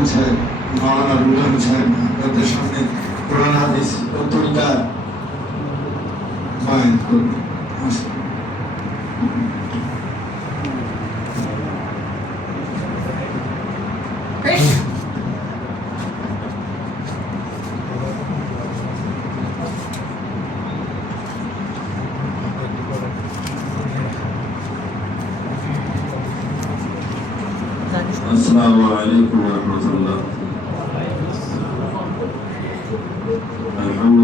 রুহান সাহেব, মাওলানা রুহান সাহেব আপনাদের সামনে কোরআন হাদিস ও তরিকা বয়ান করবেন। السلام عليكم ورحمة الله. الحمد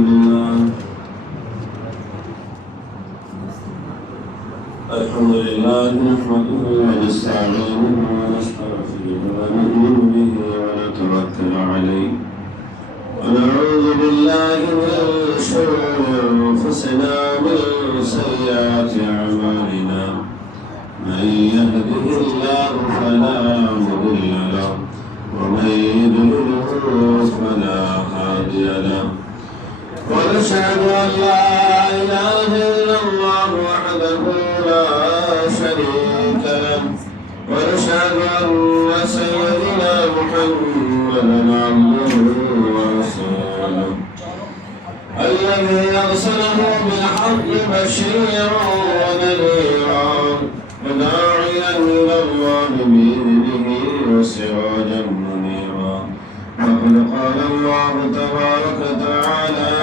لله نحمده ونستعينه ونستغفره ونؤمن به ونتوكل عليه ونعوذ بالله من شرور أنفسنا ومن سيئات أعمالنا. من يهده الله فلا مضل له ومن يضلله فلا هادي له. ونشهد أن لا إله إلا الله وحده لا شريك له. ونشهد أن سيدنا محمدا عبده ورسوله الذي أرسله بالحق بشيرا ونذيرا وداعيا إلى الله بإذنه وسراجا منيرا. وقد قال الله تبارك وتعالى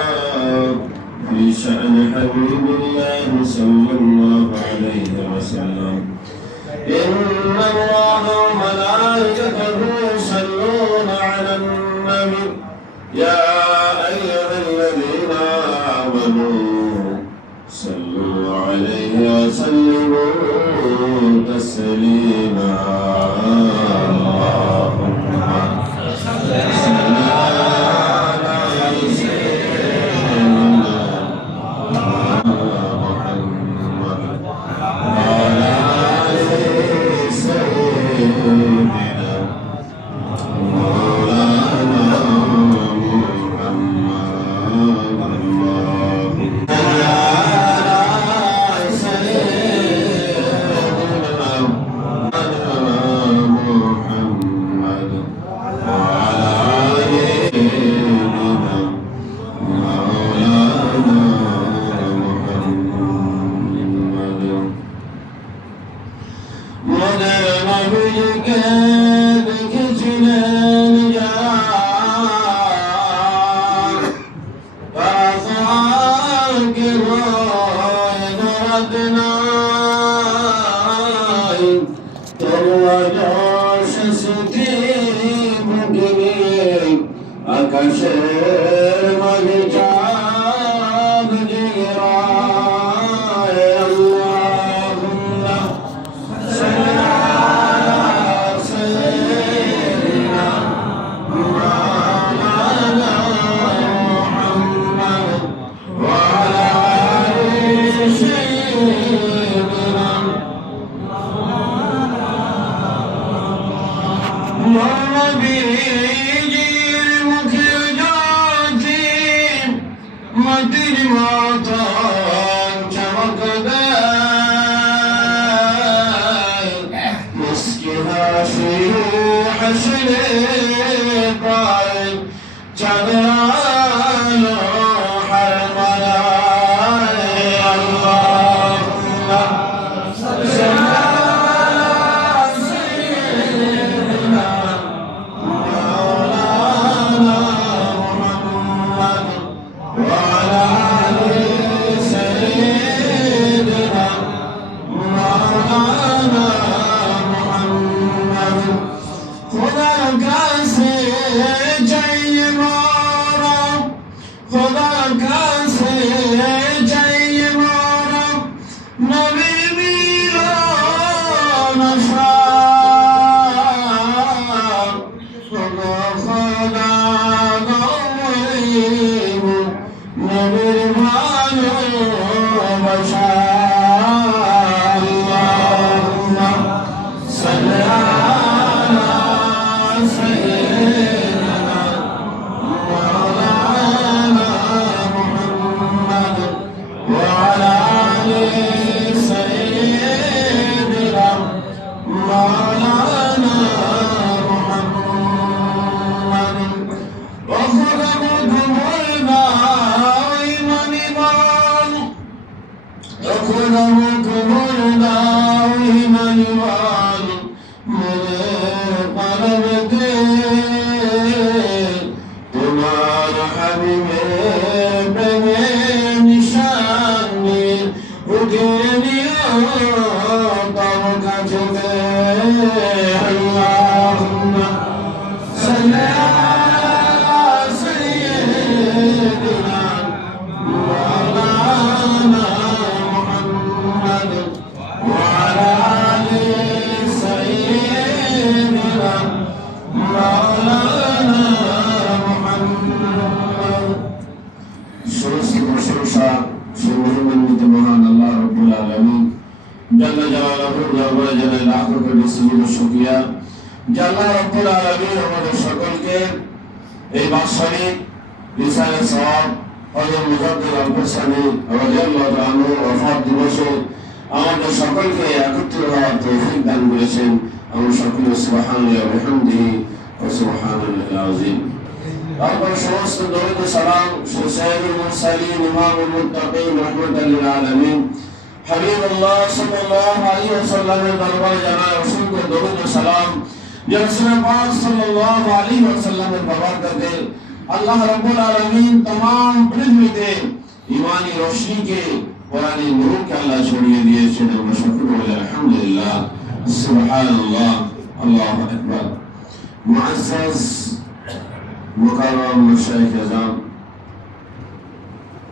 في شأن حبيب الله صلى الله عليه وسلم: إن الله وملائكته يصلون على النبي يا أيها الذين آمنوا صلوا عليه وسلموا تسليما. আকাশের মাঝে চাঁদ জিরায় আল্লাহুম্মা সাল্লি আলা সাইয়্যিদিনা মাওলানা মুহাম্মদ ওয়া আলা আলি সাইয়্যিদিনা মাটির মতন চমক দেয় মুস্কি হাসি হাসরে পায় চাঁদের আলো হার মালায় আল্লাহুম্মা সাল্লি আলা সাইয়্যিদিনা মাওলানা মুহাম্মদ ওয়া আলা আলি সাইয়্যিদিনা মাওলানা মুহাম্মদ। খোদার কাছে চাইয়ে মোরা, খোদার কাছে চাইয়ে মোরা নবীর মিলন আশা। খোদা গৌরব নবীর ভালোবাসা। আল্লাহুম্মা সাল্লি আলা সাইয়্যিদিনা মাওলানা মুহাম্মদ ওয়া আলা আলি সাইয়্যিদিনা মাওলানা মুহাম্মদ। আমাদের সকলকে এই বাৎসরিক রিসালে সওয়াব হযরত মুজাদ্দিদ আল-বুসারি রাদিয়াল্লাহু আনহু ওয়াফাত দিবসে আমাদের সকলকে একত্রিত হওয়ার তৌফিক দান করেছেন। আমরা সকলে সুবহানাল্লাহি ওয়া বিহামদিহি ওয়া সুবহানাল্লাহিল আযীম। তারপর সমস্ত দরুদ ও সালাম সাইয়্যিদুল মুরসালিন ইমামুল মুত্তাকিন রাহমাতাল লিল আলামিন হাবিবুল্লাহ সাল্লাল্লাহু আলাইহি ওয়াসাল্লামের দরবারে জানাই অসংখ্য দরুদ ও সালাম। যে রাসূল পাক সাল্লাল্লাহু আলাইহি ওয়াসাল্লামের বরকতে আল্লাহ রাব্বুল আলামিন तमाम পৃথিবীতে ঈমানি রোশনীকে কোরআনের নূরকে আল্লাহ ছড়িয়ে দিয়েছেন। আমরা শুকর বলি আলহামদুলিল্লাহ, সুবহানাল্লাহ, আল্লাহু আকবার। মুআজ্জাজ মুকাররম মাশায়েখ আযম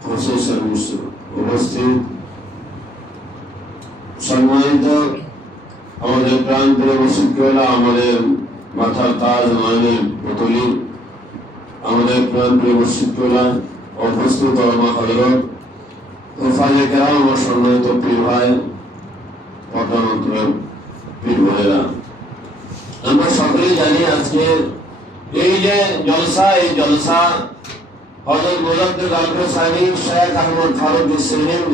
খুসুসান উপস্থিত সম্মানিত আমাদের প্রাণপ্রিয় মুর্শিদওয়ালা, আমাদের মাথার তাজ মানের পুতুলি, আমাদের প্রাণপ্রিয় মুর্শিদওয়ালা উপস্থিত ওলামা হযরত ও ফাজে কেরাম ও সম্মানিত পীর ভাই, পদ্মানন্তরের পীর ভাইরা, আমরা সকলেই জানি আজকে এই যে জলসা, এই জলসা হযরত মুজাদ্দিদ আল-বুসারি শেখ আহমদ ফারুকী সিহিন্দ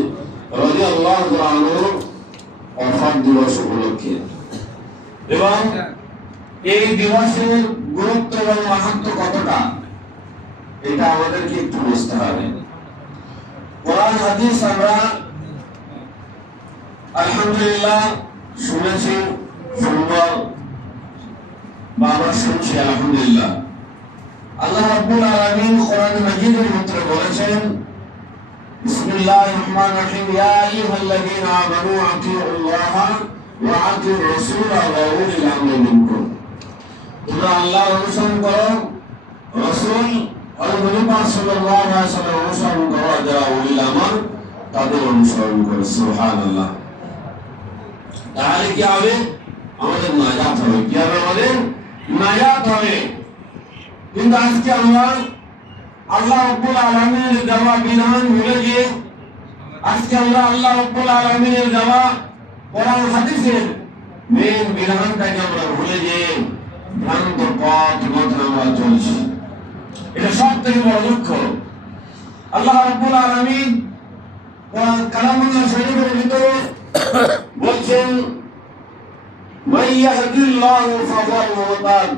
রাদিয়াল্লাহু আনহু ওয়াফাত দিবস উপলক্ষে, এবং এই দিবসের গুরুত্ব এবং মাহাত্ম্য কতটা এটা আমাদেরকে একটু বুঝতে হবে। কোরআন হাদিস আমরা আলহামদুলিল্লাহ শুনেছি, সুন্দর বা আমরা শুনছি আলহামদুলিল্লাহ। আল্লাহ রাব্বুল আলামিন কোরআন মাজিদের ভিতরে বলেছেন, বিসমিল্লাহির রহমানির রহিম, ইয়া আইয়ুহাল্লাযীনা আমানু আতিউল্লাহ ওয়া আতিউর রাসূল ওয়া উলিল আমরি মিনকুম। তোমরা আল্লাহর অনুসরণ করো, রাসূল আর নবী পাক সাল্লাল্লাহু আলাইহি ওয়াসাল্লাম অনুসরণ করো, যারা উলিল আমর তাদের অনুসরণ করো। সুবহানাল্লাহ। তাহলে কি হবে? আমাদের নাজাত হবে। কি হবে? আমাদের নাজাত হবে। কিন্তু আজকে আমরা আল্লাহ রাব্বুল আলামিনের দেওয়া বিধান ভুলে গিয়ে, আজকে আমরা আল্লাহ রাব্বুল আলামিনের দেওয়া কোরআন হাদিসের মেন বিধানটাকে আমরা ভুলে গিয়ে ভ্রান্ত পথ মতে আমরা চলছি। এটা সবথেকে বড় দুঃখ। আল্লাহ রাব্বুল আলামিন কোরআন কালামুল্লাহ শরীফের ভিতরে বলছেন, মান ইয়াহদিল্লাহু ফাহুয়াল মুহতাদ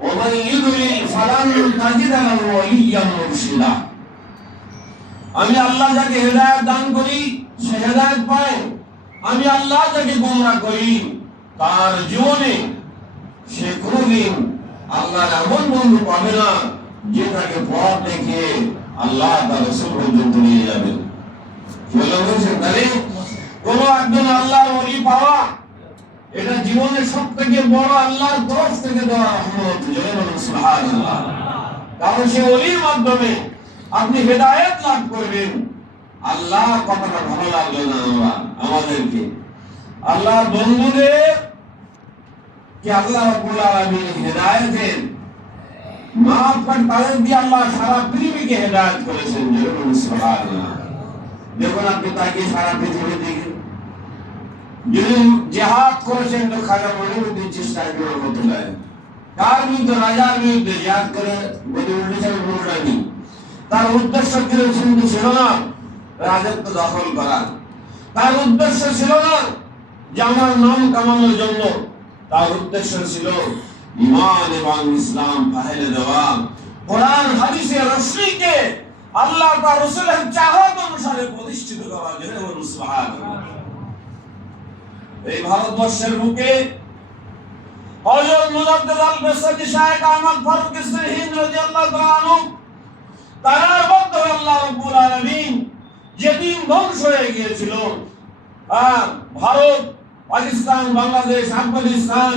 ওয়া মান ইউদ্লিল ফালান তাজিদ লাহু ওয়ালিয়্যান মুরশিদা। আমি আল্লাহ যাকে হেদায়েত দান করি সে হেদায়েত পায়, আমি আল্লাহ যাকে গোমরাহ করি তার জীবনে সে কোনদিন আল্লাহর এমন বন্ধু পাবে না যে তাকে পথ দেখিয়ে আল্লাহ তার রাসূল পর্যন্ত নিয়ে যাবেন। তাহলে কোন একজন আল্লাহর ওলি পাওয়া এটা জীবনের সবথেকে বড় আল্লাহর তরফ থেকে দেওয়া রহমত। সুবহানাল্লাহ। কারণ সে ওলির মাধ্যমে আপনি হেদায়েত লাভ করবেন। আল্লাহ কতটা ভালো লাগলো না আমাদেরকে, আল্লাহর বন্ধুদের কি আল্লাহ রাব্বুল আলামিন হেদায়েতের মাফ করে তাদের দিয়ে আল্লাহ সারা পৃথিবীকে হেদায়েত করেছেন। সুবহানাল্লাহ। দেখুন আপনি তাকে সারা পৃথিবী দেখেন, যিনি জিহাদ করেছেন তো খাজা মঈনুদ্দিন চিশতি রহমাতুল্লাহ, কার বিরুদ্ধে? রাজার বিরুদ্ধে জিহাদ করে বলে উঠেছেন মুরতাদি। তার উদ্দেশ্য ছিল না রাজত্ব দখল করা, তার উদ্দেশ্য ছিল না যে আমার নাম কামানোর জন্য, তার উদ্দেশ্য ছিল ঈমান এবং ইসলাম ফাহেলে দেওয়া, কোরআন হাদিসের রশনিকে আল্লাহ তার রাসূলের চাহত অনুসারে প্রতিষ্ঠিত করা। সুবহানাল্লাহ। এই ভারতবর্ষের বুকে হযরত মুজাদ্দিদ আল-বুসারি শেখ আহমদ ফারুকী সিহিন্দ রাদিয়াল্লাহু তাআলা আনহু তার মাধ্যমে আল্লাহ রাব্বুল আলামিন যেদিন ধ্বংস হয়ে গিয়েছিল, ভারত, পাকিস্তান, বাংলাদেশ, আফগানিস্তান,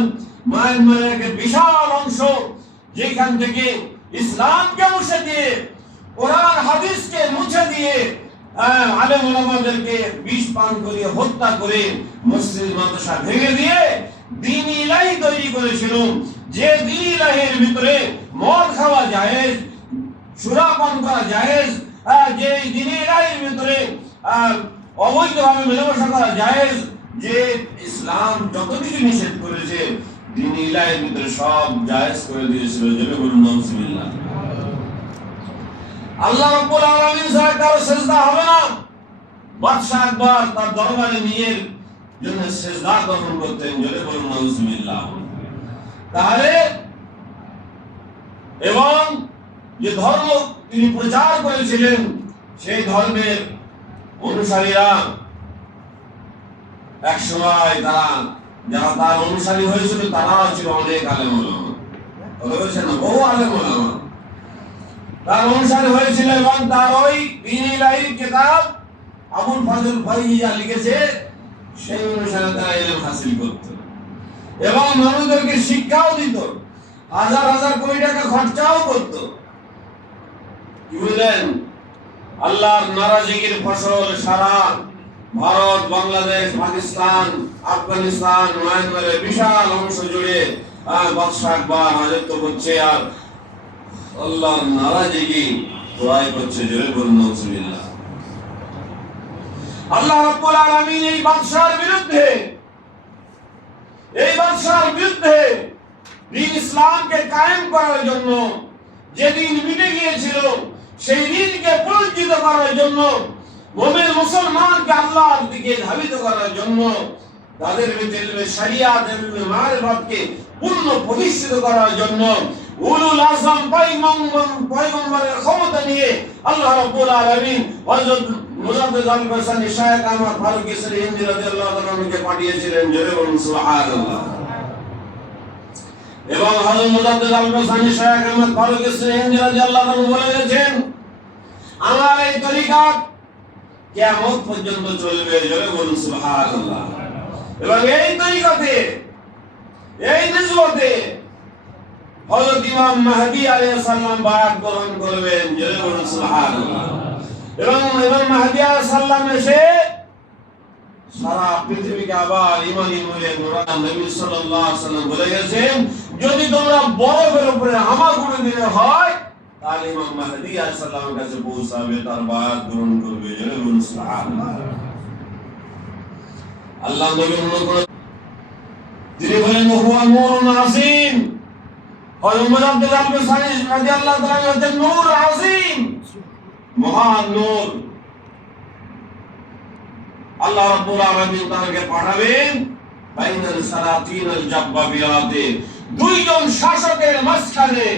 মায়ানমারের বিশাল অংশ যেখান থেকে ইসলামকে মুছে দিয়ে, কোরআন হাদিসকে মুছে দিয়ে, আলেম ওলামাদেরকে বিষ পান করিয়ে হত্যা করে মসজিদ মাদ্রাসা ভেঙে দিয়ে দ্বীন ইলাহি তৈরি করেছিল। যে দ্বীন ইলাহির ভিতরে মদ খাওয়া জায়েজ, সুরাপান করা জায়েজ, যে দ্বীন ইলাহির ভিতরে অবৈধভাবে মেলামেশা করা জায়েজ, যে ইসলাম যত কিছু নিষেধ করেছে দ্বীন ইলাহির ভিতরে সব জায়েজ করে দিয়েছিল। জেনে বলুন নাউজুবিল্লাহ। আল্লাহ রাব্বুল আলামিন ছাড়া কারো সিজদা হবে না। বাদশা আকবর তার দরবারে নিজের জন্য সিজদা গ্রহণ করতেন। জেনে বলুন নাউজুবিল্লাহ। তাহলে এবং যে ধর্ম তিনি প্রচার করেছিলেন সেই ধর্মের অনুসারীরা এক সময় যারা তার অনুসারী হয়েছিল তারা ছিল অনেক আলেম ওলামা, বহু আলেম ওলামা তার অনুসারী হয়েছিল এবং তার ওই দ্বীন ইলাহির কিতাব আবুল ফজল ফয়জি যা লিখেছে সেই অনুসারে তারা ইলম হাসিল করত এবং মানুষদেরকে শিক্ষাও দিত, হাজার হাজার কোটি টাকা খরচাও করত। কি বুঝলেন? আল্লাহর নারাজিগির ফসল সারা ভারত, বাংলাদেশ, পাকিস্তান, আফগানিস্তান, মায়ানমারের বিশাল অংশ জুড়ে বাদশা আকবর রাজত্ব করছে আর আল্লাহর নারাজিগি ক্রয় করছে। জোরে বলুন নাউজুবিল্লাহ। আল্লাহ রাব্বুল আলামিন এই বাদশার বিরুদ্ধে দ্বীন ইসলামকে কায়েম করার জন্য, যেদিন মিটে গিয়েছিল সেই দিনকে পুনরুজ্জীবিত করার জন্য, মুমিন মুসলমানকে আল্লাহর দিকে ধাবিত করার জন্য, তাদের ভিতরে শরিয়াত এবং মারিফতকে পূর্ণ প্রতিষ্ঠিত করার জন্য উলুল আযম পয়গম্বরের ক্ষমতা নিয়ে আল্লাহ রাব্বুল আলামিন হযরত মুজাদ্দিদ আল-বাসানি শায়খ আহমদ ফারুক ইসরি হিন্দি রাদিয়াল্লাহু তাআলাকে পাঠিয়েছিলেন। জোরে বলুন সুবহানাল্লাহ। এবং হযরত মুজাদ্দিদ আল-বাসানি শায়খ আহমদ ফারুক ইসরি হিন্দি রাদিয়াল্লাহু তাআলা বলে গেছেন, আমার এই তরিকা কিয়ামত পর্যন্ত চলবে। জোরে বলুন সুবহানাল্লাহ। এবং এই তরিকাতে, এই নিসবতে হযরত ইমাম মাহদী আলাইহিস সালাম বায়াত গ্রহণ করবেন। জোরে বলুন সুবহানাল্লাহ। এবং ইমাম মাহদী আলাইহিস সালাম এসে সারা পৃথিবীকে আবার ঈমানি নূরে নূরান। নবী সাল্লাল্লাহু আলাইহি ওয়াসাল্লাম বলে গেছেন, যদি তোমরা বরফের উপরে হামা করে দিলে হয় তাহলে ইমাম মাহদী আলাইহিস সালামের কাছে পৌঁছাবে, তার বায়াত গ্রহণ করবে। জোরে বলুন সুবহানাল্লাহ। আল্লাহ নবী তিনি বলেন, হুয়া নূরুন আযীম। হযরত মুজাদ্দিদ আল-বাসানি রাদিয়াল্লাহু তাআলা হচ্ছেন নূর আযীম, মহান নূর। আল্লাহ রাব্বুল আলামিন তাকে পাঠাবেন বাইনাল সালাতিন আল জাব্বাবিয়াতে, দুইজন শাসকের মাঝখানে,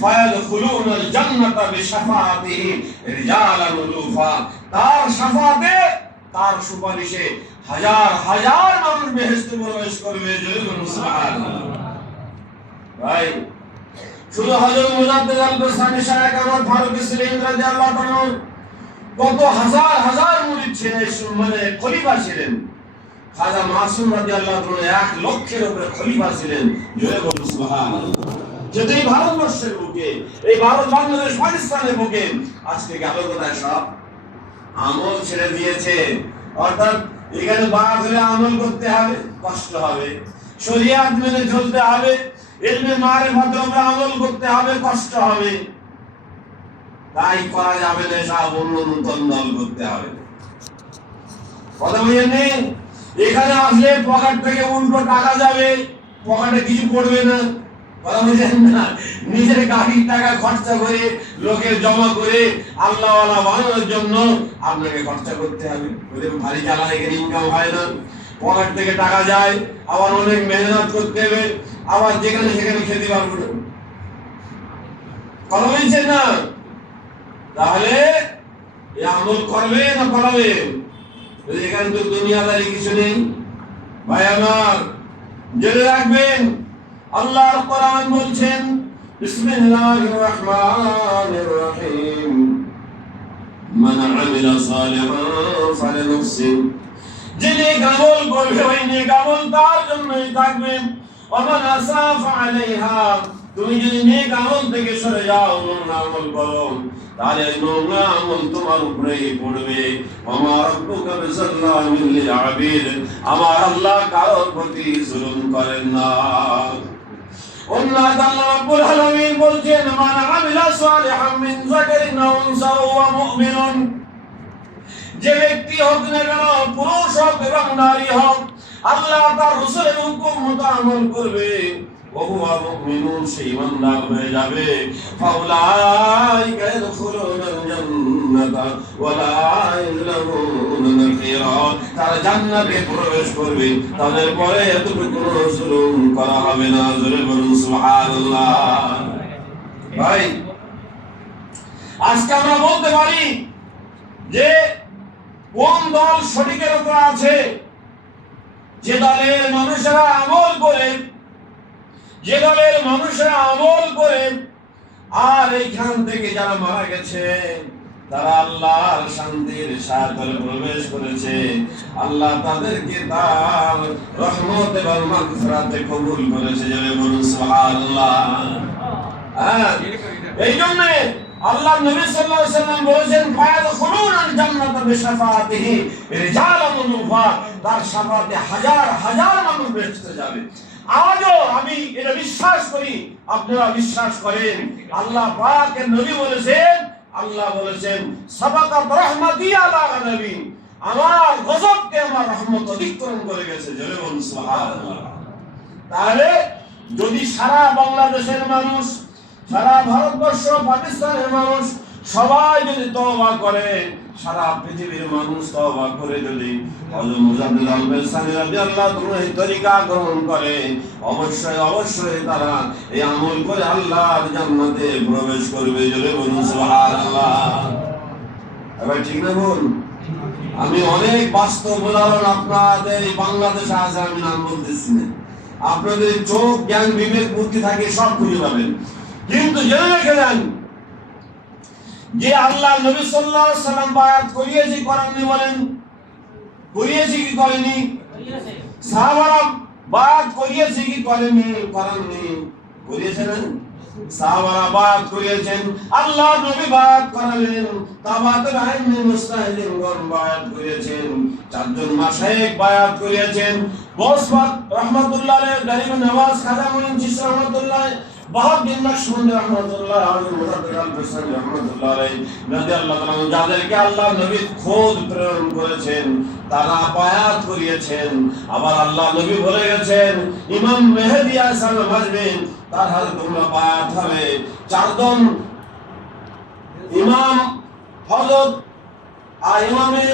ফায়াদখুলুনাল জান্নাতা বিশাফাআতিহি রিজালান উলুফা, তার শাফাতে, তার সুপারিশে হাজার হাজার মানুষ বেহেশতে প্রবেশ করবে। জোরে বলুন সুবহানাল্লাহ। ভাই, শুধু হযরত মুজাদ্দিদ আল-বাসানি শায়খ আহমদ ফারুক ইসরি হিন্দি রাদিয়াল্লাহু তাআলা কত হাজার হাজার মুরিদ ছিলেন, মানে খলিফা ছিলেন। খাজা মাসুম রাদিয়াল্লাহু তাআলা 1 লক্ষের উপরে খলিফা ছিলেন। জোরে বলুন সুবহানাল্লাহ। যদি এই ভারতবর্ষের বুকে, এই ভারত, বাংলাদেশ, পাকিস্তানের বুকে আজকে গেল কোথায়? সব আমল ছেড়ে দিয়েছে। অর্থাৎ এখানে বায়াত হলে আমল করতে হবে, কষ্ট হবে। শরিয়াত মেনে চলতে হবে, ইলমে মারিফতের উপরে আমল করতে হবে, কষ্ট হবে। তাই করা যাবে না, সব অন্য নতুন দল করতে হবে। কথা বুঝেননি? এখানে আসলে পকেট থেকে উল্টো টাকা যাবে, পকেটে কিছু পড়বে না। কথা বুঝেন না? নিজের গাড়ির টাকা খরচা করে, লোকের জমা করে আল্লাহ ওয়ালা বানানোর জন্য আপনাকে খরচা করতে হবে। ভারী চালান এখানে ইনকাম হয় না, পকেট থেকে টাকা যায়, আবার অনেক মেহনত করতে হবে, আবার যেখানে সেখানে খেতে পারবো না। কথা বলছেন না? তাহলে এই আমল করবে না করাবে? এখানে তো দুনিয়াদারি কিছু নেই। ভাই আমার, জেনে রাখবেন, আল্লাহর কোরআন বলছেন, বিসমিল্লাহির রহমানির রহিম, মান আমিলা সালিহান ফালিনাফসি, যে নেক আমল করবে ওই নেক আমল তার জন্যই থাকবে। ওয়া মান আসাফা আলাইহা তুমি যদি নেক আমল থেকে সরে যাও, নোংরা আমল করো, তাহলে নোংরা আমল তোমার উপরেই পড়বে। আমার রব্বুকা বিযাল্লামিল লিল আবিদ, আমার আল্লাহ কারোর প্রতি জুলুম করেন না। আল্লাহ রাব্বুল আলামিন বলছেন, মান আমিলা সালিহাম মিন যাকারিন আও উনসা ওয়া মুমিনুন, যে ব্যক্তি হোক না কেন, পুরুষ হোক এবং নারী হোক, আল্লাহ তার রাসূলের হুকুম মতো আমল করবে, ওহুয়া মুমিনুন, সে ঈমানদার হয়ে যাবে। ফাউলাইকা ইয়াদখুলুনাল জান্নাতা ওয়া লা ইউযলামুনা নাকিরা, তারা জান্নাতে প্রবেশ করবে, তাদের পরে এতটুকু জুলুম করা হবে না। জোরে বলুন সুবহানাল্লাহ। ভাই, আজকে আমরা বলতে পারি যে কোন দল সঠিকের উপর আছে? যে দলের মানুষেরা আমল করে, যে দলের মানুষেরা আমল করে আর এইখান থেকে যারা মারা গেছে, তারা আল্লাহর শান্তির সাগরে প্রবেশ করেছে, আল্লাহ তাদেরকে তার রহমত এবং মাগফিরাতে কবুল করেছে। যারা বলুন সুবহানাল্লাহ। এই জন্য আল্লাহ নবী সাল্লাল্লাহু আলাইহি ওয়াসাল্লাম বলেছেন, ফায়াদখুলুনাল জান্নাতা বিশাফাতিহি রিজালান ওয়া তার শাফাতে হাজার হাজার মানুষ বেহেশতে যাবে। আজও আমি এটা বিশ্বাস করি, আপনারা বিশ্বাস করেন। আল্লাহ পাকের নবী বলেছেন, আল্লাহ বলেছেন, সাবাকাত রাহমাতি আলা নবী, আমার গজবকে আমার রহমত অতিক্রম করে গেছে। জোরে বলুন সুবহানাল্লাহ। তাহলে যদি সারা বাংলাদেশের মানুষ, সারা ভারতবর্ষ, পাকিস্তানের মানুষ সবাই যদি তওবা করে, সারা পৃথিবীর মানুষ তওবা করে যদি হযরত মুজাদ্দিদ আল-বাইসানি রাদিয়াল্লাহু তাআলা এই তরিকা গ্রহণ করে, অবশ্যই অবশ্যই তারা এই আমল করে আল্লাহর জান্নাতে প্রবেশ করবে। জোরে বলুন সুবহানাল্লাহ। এবার ঠিক না বল? আমি অনেক বাস্তব উদাহরণ আপনাদের এই বাংলাদেশে আছে, আমি নাম বলতেছি না, আপনাদের চোখ, জ্ঞান, বিবেক, বুদ্ধি থাকে, সব খুঁজে পাবেন। কিন্তু জেনে রেখে দেন যে আল্লাহ নবী সাল্লাল্লাহু আলাইহি ওয়াসাল্লাম বায়াত করিয়েছে, করেননি? বলেন, করিয়েছে কি করেনি? সাহাবারা বায়াত করিয়েছে কি করেনি? করেননি? করিয়েছেন। সাহাবারা বায়াত করিয়েছেন, আল্লাহ নবী বায়াত করালেন, তাবাতুল আইন মুস্তাহিদিনগণ বায়াত করিয়েছেন, চারজন মাশায়েখ বায়াত করিয়েছেন, বসবাত রহমাতুল্লাহ আলাইহি, গরিব নওয়াজ খাজা মুঈন চিশতি রহমাতুল্লাহ, বাহাউদ্দিন নকশবন্দি রহমাতুল্লাহ আলাইহি, মুজাদ্দিদ আল-বাইসানি রহমাতুল্লাহ আলাইহি রাদিয়াল্লাহু তাআলা, যাদেরকে আল্লাহ নবী খোদ প্রেরণ করেছেন, তারা বায়াত করিয়েছেন। আবার আল্লাহ নবী বলে গেছেন, ইমাম মেহেদী আস-সালাম আসবেন, তার হাতে তোমরা বায়াত হবে। চারজন ইমাম, হযরত ইমামে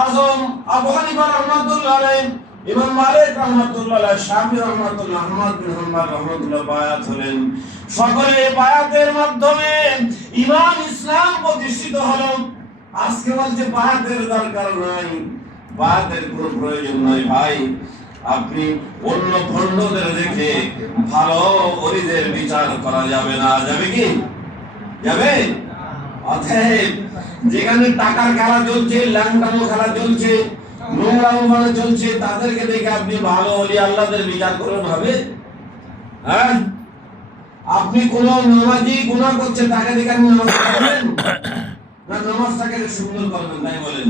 আযম আবু হানিফা রাহমাতুল্লাহ আলাইহি, ইমাম মালিক রাহমাতুল্লাহ আলাইহি, শাফি রাহমাতুল্লাহ, আহমদ বিন হাম্বল রাহমাতুল্লাহ বায়াত হলেন। সকলে বায়াতের মাধ্যমে ইমান ইসলাম প্রতিষ্ঠিত হলো। আজকে বলছে বায়াতের দরকার নাই, বায়াতের কোনো প্রয়োজন নাই। ভাই, আপনি অন্য খণ্ডদের দেখে ভালো ওলিদের বিচার করা যাবে না। যাবে কি? যাবে? অতএব যেখানে টাকার খেলা চলছে, ল্যাংটামো খেলা চলছে, নোংরামো খেলা চলছে, তাদেরকে দেখে আপনি ভালো ওলি আল্লাহদের বিচার করুন, হবে? হ্যাঁ, আপনি কোন নামাজি গুনাহ করছে, তাকে দেখে আপনি নামাজ পড়বেন না? নামাজটাকে সুন্দর করবেন, তাই বলেন?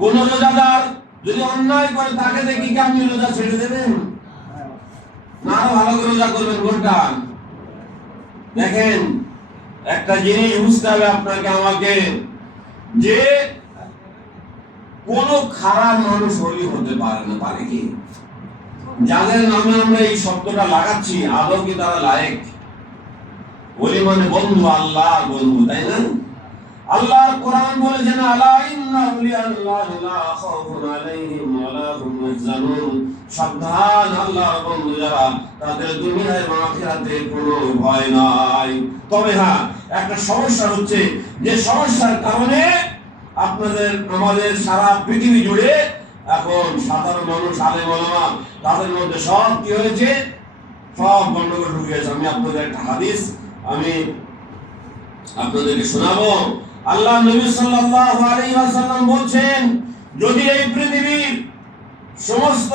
কোন রোজাদার যদি অন্যায় করে, তাকে দেখি কি আপনি রোজা ছেড়ে দেবেন না? আরো ভালো করে রোজা করবেন। কোনটা? দেখেন, একটা জিনিস বুঝতে হবে আপনাকে আমাকে, যে কোন খারাপ মানুষ ওলি হতে পারে না। পারে কি? যাদের নামে আমরা এই শব্দটা লাগাচ্ছি, আদৌ কি তারা লায়েক? ওলি মানে বন্ধু, আল্লাহর বন্ধু, তাই না? আল্লাহর কোরআন বলেছেন, আলা ইন্না আউলিয়াল্লাহি লা খাউফুন আলাইহিম ওয়া লা হুম ইয়াহজানুন, সাবধান, আল্লাহর বন্ধু যারা, তাদের দুনিয়ায় এবং আখিরাতে কোনো ভয় নাই। তবে হ্যাঁ, একটা সমস্যা হচ্ছে, যে সমস্যার কারণে আপনাদের আমাদের সারা পৃথিবী জুড়ে এখন সাধারণ মানুষ, আলেম ওলামা, তাদের মধ্যে সব কি হয়েছে? সব গন্ডগোল ঢুকেছে। আমি আপনাদের একটা হাদিস আমি আপনাদেরকে শোনাবো। আল্লাহ নবী সাল্লাল্লাহু আলাইহি ওয়াসাল্লাম বলছেন, যদি এই পৃথিবীর সমস্ত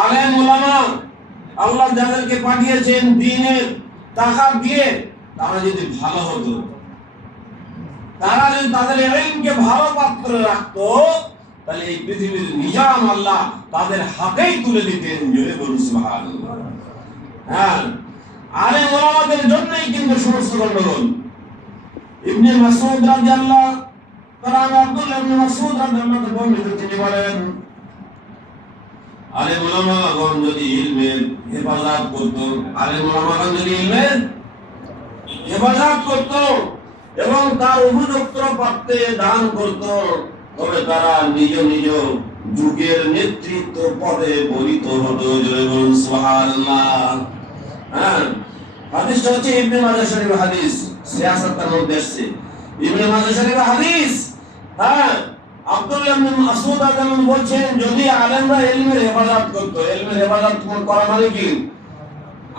আলেম ওলামা আল্লাহ যাদেরকে পাঠিয়েছেন দ্বীনের তাকাত দিয়ে, তারা যদি ভালো হতো, তারা যদি তাদের ইলমকে ভালো পাত্রে রাখতো, তাহলে এই পৃথিবীর নিজাম আল্লাহ তাদের হাতেই তুলে দিতেন। জোরে বলুন সুবহানাল্লাহ। হ্যাঁ, আলেম ওলামাদের জন্যই কিন্তু সমস্ত গন্ডগোল। ইবনে মাসউদ রাদিয়াল্লাহু তাআলা, আব্দুল্লাহ ইবনে মাসউদ রাদিয়াল্লাহু বর্ণিত, তিনি বলেন, আলেম ওলামাগণ যদি ইলমের হেফাজত করত, আলেম ওলামাগণ যদি ইলমের হেফাজত করত এবং তার উপযুক্ত পাত্রে দান করত, তবে তারা নিজ নিজ যুগের নেতৃত্ব পদে বলিত হতো। জোরে বলুন সুবহানাল্লাহ। হ্যাঁ, হাদিসটা হচ্ছে ইবনে মাজাহ শরীফের হাদিস, সিয়াসাতের মধ্যে এসেছে ইবনে মাজাহ শরীফের হাদিস। হ্যাঁ, আব্দুল্লাহ ইবনে মাসউদ রাদিয়াল্লাহু বলছেন, যদি আলেমরা ইলমের হেফাজত করত, ইলমের হেফাজত করা মানে কি?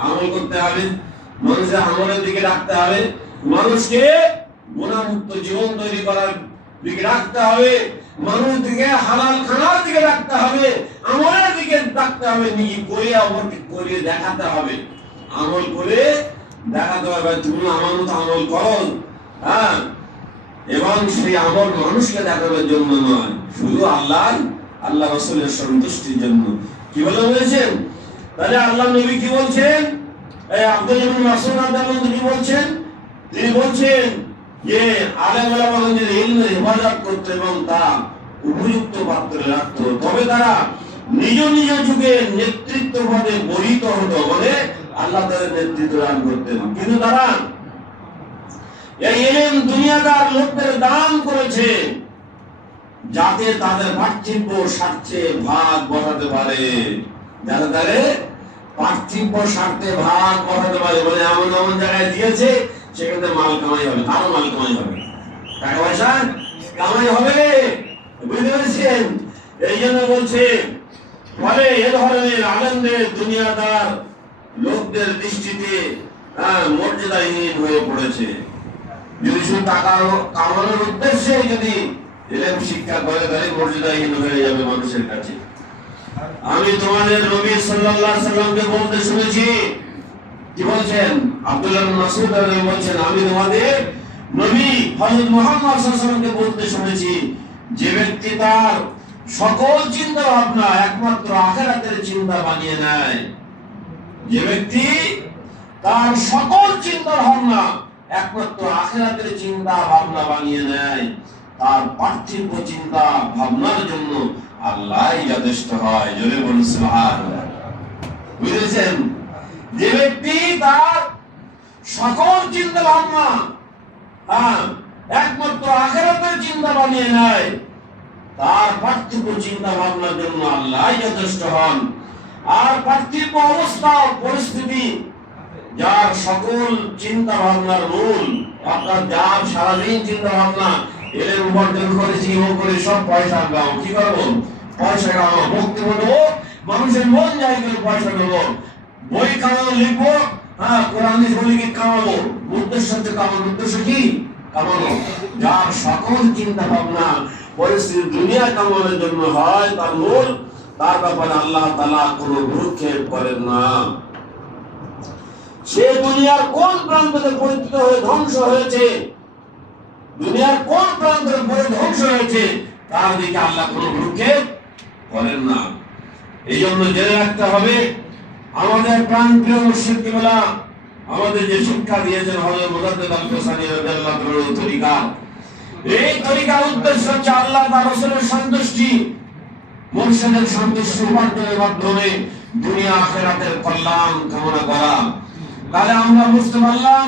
আমল করতে হবে, মানুষের আমলের দিকে রাখতে হবে, মানুষকে গুনাহমুক্ত জীবন তৈরি করার দিকে রাখতে হবে, মানুষকে হালাল খানার দিকে রাখতে হবে, আমলের দিকে রাখতে হবে, নিজে করে অপরকে করে দেখাতে হবে, আমল করে দেখাতে হবে তুমি আমার মতো আমল করো। হ্যাঁ, এবং সেই আমল মানুষকে দেখানোর জন্য নয়, শুধু আল্লাহ রাসূলের সন্তুষ্টির জন্য। কি বলেছেন? তাহলে আল্লাহ নবী কি বলছেন? এই আব্দুল্লাহ ইবনে মাসউদ রাদিয়াল্লাহু আনহু কি বলছেন? তিনি বলছেন যে আলেম ওলামাগণ যদি ইলমের হেফাজত করত এবং তা উপযুক্ত পাত্রে রাখত, তবে তারা নিজ নিজ যুগে নেতৃত্ব পদে বহিত হতো, বলে আল্লাহ তাদের নেতৃত্ব দান করতেন। কিন্তু তারা এই ইলম দুনিয়াদার লোকদের দান করেছে যাতে তাদের পার্থিব স্বার্থে ভাগ বসাতে পারে, যাতে তাদের পার্থিব স্বার্থে ভাগ বসাতে পারে। মানে এমন এমন জায়গায় দিয়েছে সেখানে মাল কামাই হবে, কারো মাল কামাই হবে, টাকা পয়সা কামাই হবে। বুঝতে পেরেছেন? এই জন্য বলছে, ফলে এ ধরনের আলেমদের দুনিয়াদার লোকদের দৃষ্টিতে মর্যাদাহীন হয়ে পড়েছে। যদি শুধু টাকা কামানোর উদ্দেশ্যে যদি ইলম শিক্ষা করে, তাহলে মর্যাদাহীন হয়ে যাবে মানুষের কাছে। আমি তোমাদের নবী সাল্লাল্লাহু আলাইহি সাল্লামকে বলতে শুনেছি, কি বলছেন? আব্দুল্লাহ ইবনে মাসউদ রাদিয়াল্লাহু বলছেন, আমি তোমাদের নবী হযরত মুহাম্মদ সাল্লাল্লাহু আলাইহি সাল্লামকে বলতে শুনেছি, যে ব্যক্তি তার সকল চিন্তা ভাবনা একমাত্র আখিরাতের চিন্তা বানিয়ে নেয়, যে ব্যক্তি তার সকল চিন্তা ভাবনা একমাত্র আখিরাতের চিন্তা ভাবনা বানিয়ে নেয়, তার পার্থিব চিন্তা ভাবনার জন্য আল্লাহই যথেষ্ট হয়। জোরে বলুন সুবহানাল্লাহ। বুঝেছেন? যে ব্যক্তি তার সকল চিন্তা ভাবনা একমাত্র আখিরাতের চিন্তা বানিয়ে নেয়, তার পার্থিব চিন্তা ভাবনার জন্য আল্লাহই যথেষ্ট হন। আর পার্থিব অবস্থা পরিস্থিতি যার সকল চিন্তা ভাবনার মূল, অর্থাৎ যার সারাদিন চিন্তা ভাবনা এর উপার্জন করেছি ও করে সব পয়সা গাও, কি করবো? পয়সা গাও, মুক্তি হবো, মানুষের মন যাই করে পয়সা দেবো, বই কামাবো, লিখবো, কোরআনে শরীকে কামাবো, উদ্দেশ্য হচ্ছে কামানোর, উদ্দেশ্য কি? কামানো। যার সকল চিন্তা ভাবনা পরিস্থিতি দুনিয়া কামানোর জন্য হয়, তার মূল, তার ব্যাপারে আল্লাহ তাআলা কোনো ভ্রুক্ষেপ করেন না। সে দুনিয়ার কোন প্রান্তে পরিচিত হয়ে ধ্বংস হয়েছে, দুনিয়ার কোন প্রান্তের পরে ধ্বংস হয়েছে, তার দিকে আল্লাহ কোনো ভ্রুক্ষেপ করেন না। এই জন্য জেনে রাখতে হবে, আমাদের প্রাণপ্রিয় মুর্শিদ কিবলা আমাদের যে শিক্ষা দিয়েছেন হযরত মুজাদ্দিদ আল-ফিসানি রাদিয়াল্লাহু তাআলা তরিকা, এই তরিকার উদ্দেশ্য হচ্ছে আল্লাহ তার রাসূলের সন্তুষ্টি, মুর্শিদের সন্তুষ্টি উপার্জনের মাধ্যমে দুনিয়া আখিরাতের কল্যাণ কামনা করা। তাহলে আমরা বুঝতে পারলাম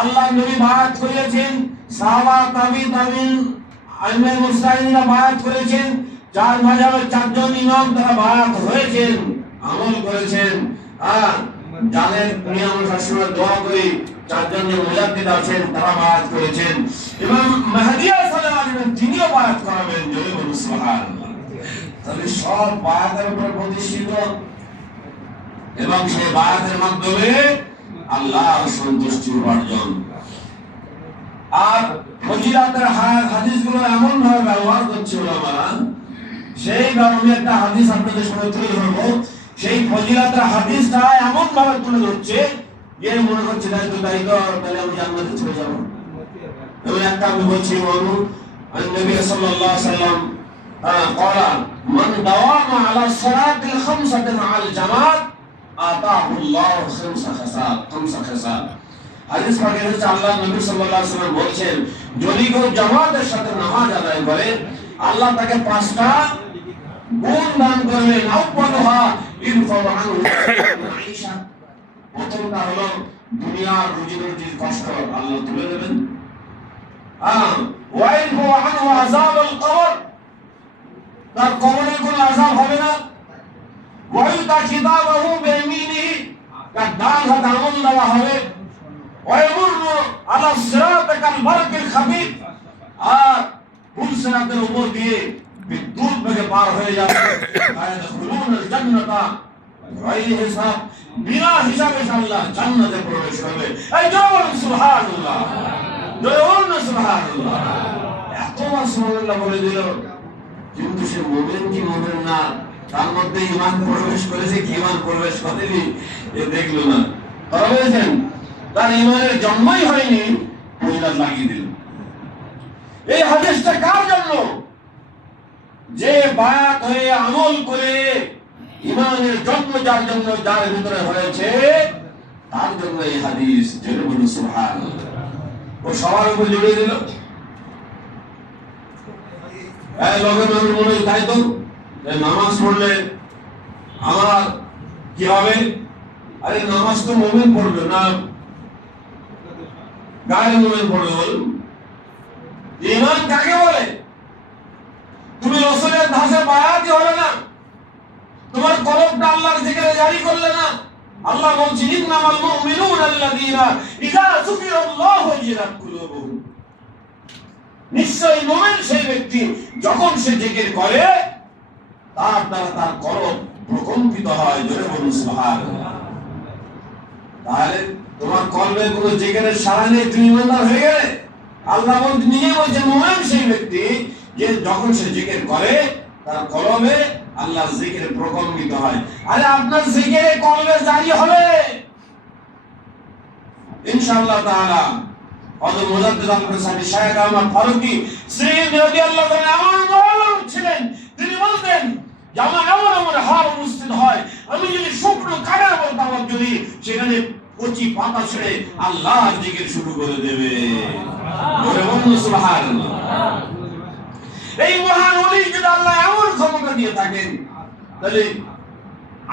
আল্লাহ নবী বায়াত করেছেন, সাহাবা তাবিঈন আইমে মুস্তাহিদরা বায়াত করেছেন, চার মাযহাবের চারজন ইমাম তারা বায়াত হয়েছেন, আমল করেছেন। আর যাদের নিয়ে আমরা সবসময় দোয়া করি, চারজন যে মুজাদ্দিদ আছেন তারা বায়াত করেছেন, এবং মেহেদী সাল্লাল্লাহু আলাইহি ওয়াসাল্লাম তিনিও বায়াত করাবেন। জোরে বলুন সুবহানাল্লাহ। তাহলে সব বায়াতের উপর প্রতিষ্ঠিত, এবং সেই বায়াতের মাধ্যমে আল্লাহর সন্তুষ্টি উপার্জন। আর ফজিলাতের হাদিসগুলো এমন ভাবে ব্যবহার করছে ওলামারা, সেই আমি একটা হাদিস আপনাদের সামনে তুলে ধরবো, সেই ফজিলাতের হাদিসটা এমন ভাবে তুলে ধরছে যে মনে হচ্ছে তাই তো তাহলে আমি জান্নাতে চলে যাব। এবং একটা আমি বলছি নবী সাল্লাল্লাহু আলাইহি ওয়াসাল্লাম قال من داوم على الصلاة الخمسة مع الجماعة آتاه الله خمس خصال। হাদিস পাকে হচ্ছে আল্লাহ নবী সাল্লাল্লাহু আলাইহি ওয়াসাল্লাম বলেছেন যদি কেউ জামাতের সাথে নামাজ আদায় করে আল্লাহ তাকে 5টা গুণ দান করবেন। আউয়ালুহা ইরফাউ আনহু মাঈশা, প্রথমটা হলো দুনিয়ার রুজি-রুটির কষ্ট আল্লাহ তুলে দেবেন। ওয়া ইরফাউ আনহু আযাবাল কবর, তার কবরে কোনো আযাব হবে না। ওয়া ইউতা কিতাবাহু বিয়ামিনিহি, তার ডান হাতে আমল দেওয়া হবে। ওয়া ইয়ামুরু আলা সিরাতি কাল বারকিল খাবিব, আর পুলসিরাতের উপর দিয়ে বিদ্যুৎ বেগে পার হয়ে যাবে। ইয়াদখুলুনাল জান্নাতা বিগাইরি হিসাব, বিনা হিসাবে আল্লাহ জান্নাতে প্রবেশ করবে। এই জোরে বলুন সুবহানাল্লাহ, জোরে বলুন সুবহানাল্লাহ। এতবার সুবহানাল্লাহ বলে দিল, কিন্তু সে মুমিন কি মুমিন না, তার মধ্যে ঈমান প্রবেশ করেছে কি ঈমান প্রবেশ করেনি এ দেখলো না। তারা বলেছেন তার ঈমানের জন্মই হয়নি, ফজিলত লাগিয়ে দিল। এই হাদিসটা কার জন্য? যে বায়াত হয়ে আমল করে ঈমানের জন্ম যার জন্য, যার ভিতরে হয়েছে তার জন্য এই হাদিস। জোরে বলুন সুবহানাল্লাহ। ও সবার উপর জড়িয়ে দিল। লগের মানুষ মনে তাই তো নামাজ পড়লে আমার কি হবে? আরে নামাজ তো মুমিন পড়বে না, গায়ের মুমিন পড়বে। বলুন ঈমান কাকে বলে? তুমি রাসূলের ধাসে বায়াতই হলে না, তোমার কলবটা আল্লাহর জিকিরে জারি করলে না। আল্লাহ বলছেন ইন্নামাল মুমিনুনা আল্লাযীনা ইযা যুকিরাল্লাহু ওয়াজিলাত কুলুবুহুম, নিশ্চয়ই মুমিন সেই ব্যক্তি যখন সে জিকির করে তার দ্বারা তার কলব প্রকম্পিত হয়। জোরে বলুন সুবহানাল্লাহ। তাহলে তোমার কলবে কোনো জিকিরের সাড়া নেই, তুমি ঈমানদার হয়ে গেলে? আল্লাহ নিজে বলছেন মুমিন সেই ব্যক্তি যে যখন সে জিকির করে তার কলবে আল্লাহর জিকিরে প্রকম্পিত হয়। আরে আপনার জিকিরে কলবে জারি হবে ইনশাআল্লাহ তাআলা। হযরত মুজাদ্দিদ আল-হুসাইনি শায়খ আহমদ ফারুকী সিরিন রাদিয়াল্লাহু তাআলা এমন বড় ছিলেন, তিনি বলতেন যে আমার এমন হাল উপস্থিত হয়, আমি যদি শুকনো কাঠের বলতাম যদি সেখানে কচি পাতা ছেড়ে আল্লাহর জিকির শুরু করে দেবে। বলে বলুন সুবহানাল্লাহ। এই মহান ওলি যদি আল্লাহ এমন ক্ষমতা দিয়ে থাকেন, তাহলে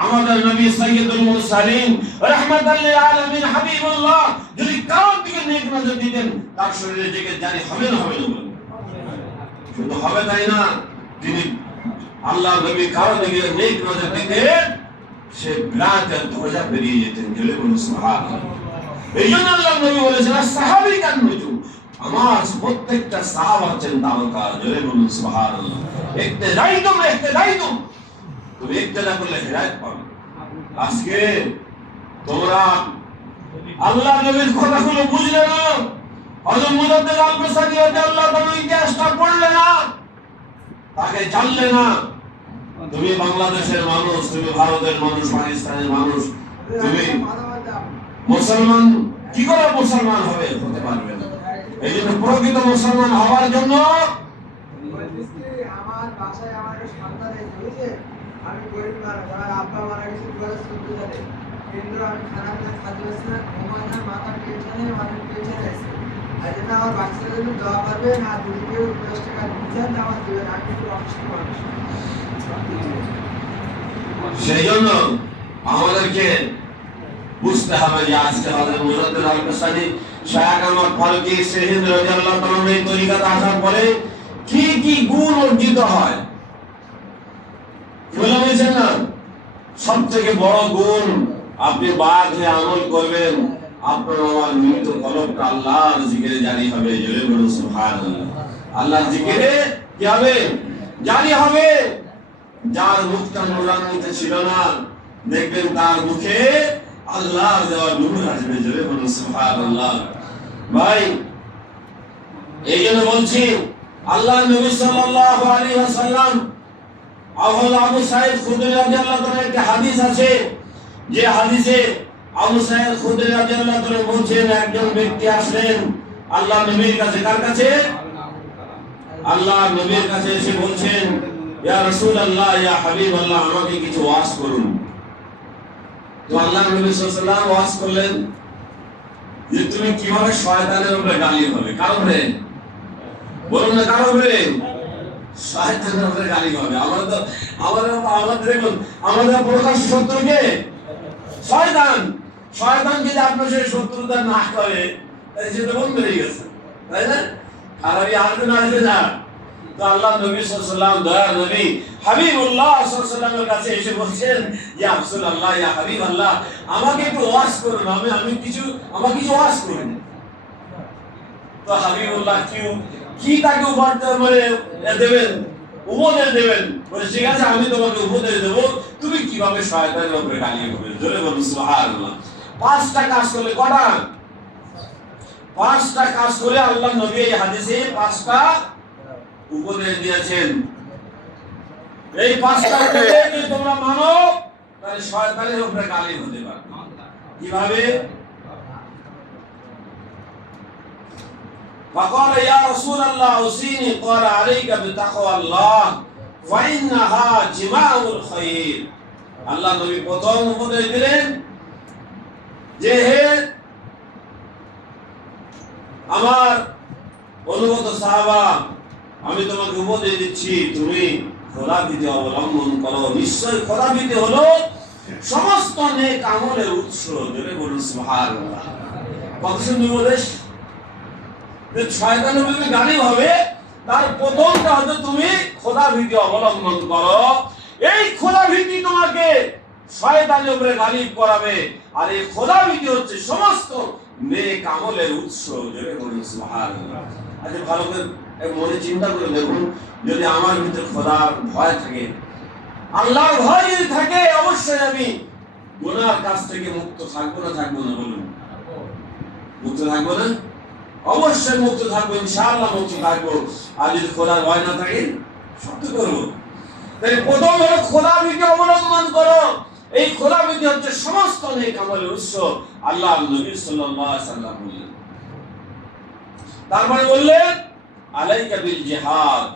আমাদের নবী সাইয়্যিদুল মুরসালিন রাহমাতাল লিল আলামিন হাবিবুল্লাহ যদি কারোর দিকে নেক নজর দিতেন তার শরীরে জিকির জারি হবে না? হবে না? শুধু হবে তাই না, তিনি আল্লাহ নবী কারোর দিকে নেক নজর দিতেন সে বিলাতের দরজা পেরিয়ে যেতেন। জোরে বলুন সুবহানাল্লাহ। এই জন্য আল্লাহ নবী বলেছেন সাহাবী কান নুজুম, আমার প্রত্যেকটা সাহাবা হচ্ছেন তারকা। জোরে বলুন সুবহানাল্লাহ। ইক্তেদাইতুম, তুমি ইক্তেদা করলে হেদায়েত পাবে। আজকে তোমরা আল্লাহ নবীর কথাগুলো বুঝলে না, হযরত মুজাদ্দিদ আল-বুসারি রাদিয়াল্লাহু তাআলা ইতিহাসটা পড়লে না, তাকে জানলে না। তুমি বাংলাদেশের মানুষ, তুমি ভারতের মানুষ, পাকিস্তানের মানুষ, তুমি মুসলমান কি করে মুসলমান হবে? হতে পারবে না। এই জন্য প্রকৃত মুসলমান হওয়ার জন্য আমার বাসায় আমার একটা সন্তান হয়েছে, আমি গরিব মানুষ, আমার আব্বা মারা গেছে 2014 সালে, কিন্তু আমি খানা খাতে পারছি না, ঘুমাই না, মাথা টেনশনে অনেক টেনশন আছে। আর জন্য আমার বাচ্চাদের জন্য দোয়া করবেন, আর যদি কেউ 10 টাকা দিচ্ছেন আমার দেবেন, আমি একটু অসুস্থ মানুষ। সেই জন্য আমাদেরকে বুঝতে হবে যে আজকে হযরত মুজাদ্দিদ আল-বুসারি শায়খ আহমদ ফারুকী সিরিন রাদিয়াল্লাহু তাআলা এই তরিকাতে আসার পরে কি কি গুণ অর্জিত হয় বলে বলছেন না, সবথেকে বড় গুণ আপনি বাদ হয়ে আমল করবেন, আপনার আমার মৃত কলবটা আল্লাহর জিকিরে জারি হবে। জোরে বলুন সুবহানাল্লাহ। আল্লাহর জিকিরে কি হবে? জারি হবে। যার মুখটা নুরান্বিত ছিল না, দেখবেন তার মুখে আল্লাহর দেওয়া নূর আসবে। জোরে বলুন সুবহানাল্লাহ। ভাই এই জন্য বলছি আল্লাহ নবী সাল্লাল্লাহু আলাইহি ওয়াসাল্লাম আবু সাঈদ খুদরি রাদিয়াল্লাহু তাআলা একটা হাদিস আছে, যে হাদিসে আবু সাঈদ খুদরি রাদিয়াল্লাহু তাআলা বলছেন, একজন ব্যক্তি আসলেন আল্লাহ নবীর কাছে। কার কাছে? আল্লাহ নবীর কাছে এসে বলছেন, ইয়া রাসূলুল্লাহ, ইয়া হাবিবাল্লাহ, আমাকে কিছু ওয়াজ করুন। তো আল্লাহ নবী সাল্লাল্লাহু আলাইহি ওয়াসাল্লাম ওয়াজ করলেন যে তুমি কিভাবে শয়তানের উপরে গালি হবে। কার উপরে? বলুন না, কার উপরে? শয়তানের উপরে গালি হবে। আমাদের দেখুন, আমাদের প্রকাশ শত্রুকে শয়তান। শয়তান যদি আপনার সাথে শত্রুতা না করে তাহলে সেটা বন্ধ হয়ে গেছে, তাই না? খারাপই আসবে না, আসবে না। তো আল্লাহ নবী সাল্লাল্লাহু আলাইহি ওয়াসাল্লাম, দয়ার নবী হাবিবুল্লাহ সাল্লাল্লাহু আলাইহি ওয়াসাল্লামের কাছে এসে বলছেন, ইয়া রাসূলুল্লাহ, ইয়া হাবিবাল্লাহ, আমাকে একটু ওয়াজ করুন, আমাকে কিছু ওয়াজ করুন। তো হাবিবুল্লাহ কি তাকে উপদেশ দেবেন? বলে, ঠিক আছে, আমি তোমাকে উপদেশ দেবো, তুমি কিভাবে শয়তানের উপরে গালি হবে। জোরে বলুন সুবহানাল্লাহ। 5টা কাজ করলে, কটা? 5টা কাজ করে আল্লাহ নবী এই হাদিসে 5টা উপদেশ দিয়েছেন। এই 5টা উপদেশ যদি তোমরা মানো তাহলে শয়তানের উপরে গালি হতে পারবে। কিভাবে? فقال يا رسول الله اوصيني قال عليك بتقوى الله فانها جماع الخير। আল্লাহ নবী প্রথম উপদেশ দিলেন যে, হে আমার অনুগত সাহাবা, আমি তোমাকে উপদেশ দিচ্ছি, তুমি খোদাভীতি অবলম্বন করো। নিশ্চয় খোদাভীতি হলো সমস্ত নেক আমলের উৎস। জোরে বলুন সুবহানাল্লাহ। কত সুন্দর উপদেশ। শয়তানের উপরে গালি হবে, তার প্রথমটা হচ্ছে তুমি খোদাভীতি অবলম্বন করো। এই খোদাভীতি তোমাকে শয়তানের উপরে গালিব করাবে, আর এই খোদাভীতি হচ্ছে সমস্ত নেক আমলের উৎস। জোরে বলুন সুবহানাল্লাহ। আচ্ছা, ভালো করে মনে চিন্তা করে দেখুন, যদি আমার ভিতরে খোদার ভয় থাকে, আল্লাহর ভয় যদি থাকে, অবশ্যই আমি গুনার কাছ থেকে মুক্ত থাকবো না? থাকবো না? বলুন, মুক্ত থাকবো না? অবশ্যই মুক্ত থাকবো, ইনশাআল্লাহ মুক্ত থাকবো। আর যদি খোদার ভয় না থাকে, সত্য করবো। তাই প্রথম হলো খোদাভীতি অবলম্বন করো। এই খোদাভীতি হচ্ছে সমস্ত নেক আমলের উৎস, আল্লাহ নবী সাল্লাল্লাহু আলাইহি ওয়াসাল্লাম বললেন। তারপরে বললেন, আলাইকা বিল জিহাদ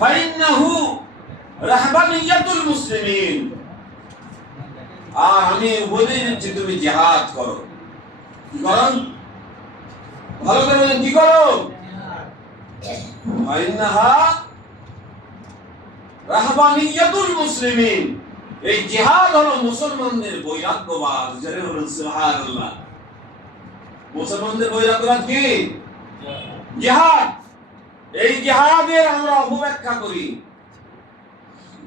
ফাইন্নাহু রাহবানিয়াতুল মুসলিমিন। আর আমি বলে দিচ্ছি, তুমি জিহাদ করো। কি করো? ভালো করে বলেন, কি করো? ফাইন্নাহা রাহবানিয়াতুল মুসলিমিন। এই জিহাদ হলো মুসলমানদের বৈরাগ্যবাদ। জোরে বলুন সুবহানাল্লাহ। মুসলমানদের বৈরাগ্যবাদ কি? জিহাদ। এই জিহাদের আমরা অপব্যাখ্যা করি।